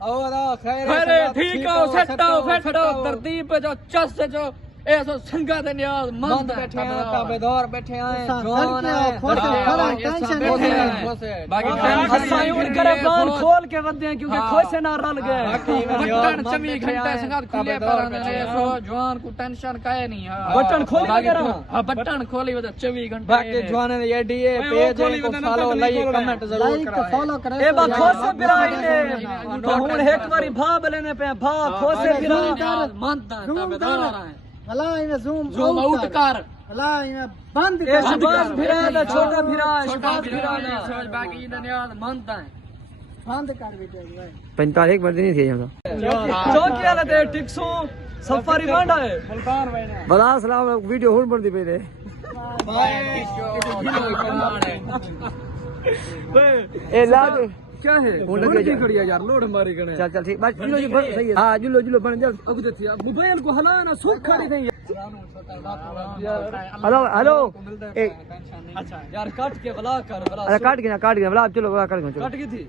और खैर ठीक हो सेटो फेटो तरतीब पे जो चस से जो ऐसो संगा दे नियाज मंद बैठे हैं ताबेदार बैठे हैं जवान बाकी असायून करे कान खोल के वदे हैं क्योंकि खोसे ना रल गए बटन 24 घंटे संगा खुले पर ऐसो जवान को टेंशन काए नहीं है बटन खोली वगैरह हां बटन खोली वदे 24 घंटे बाकी जवान ने एडीए पेज को फॉलो लाइक कमेंट जरूर कराएं फॉलो करें ए बा खोसे बिराई ने तो हुन एक बारी भाब लेने पे भा खोसे बिराई मंद ताबेदार आ रहा है भला इन्हें जूम आउट कर भला इन्हें बंद कर शबाज भिरा दा छोटा भिरा शबाज भिरा समझ बाकी नियाज मंद है बंद कर बेटे भाई 45 मिनट नहीं थे यहाँ चौकी वाला दे टिक्सो सफारी बांडा है मुल्तान भाई ने बड़ा सलाम वीडियो हुन बनती पे रे ए लाग क्या है हुन लगे जा खड़िया यार लोड मारी गने चल चल ठीक बस जुलो जी सही है हां जुलो बन जा अब देखिए अब मोबाइल को हलाना सूख खड़ी नहीं हेलो हेलो ए अच्छा यार काट के बला कर अरे काट के ना बला चलो बला कर चलो काट की थी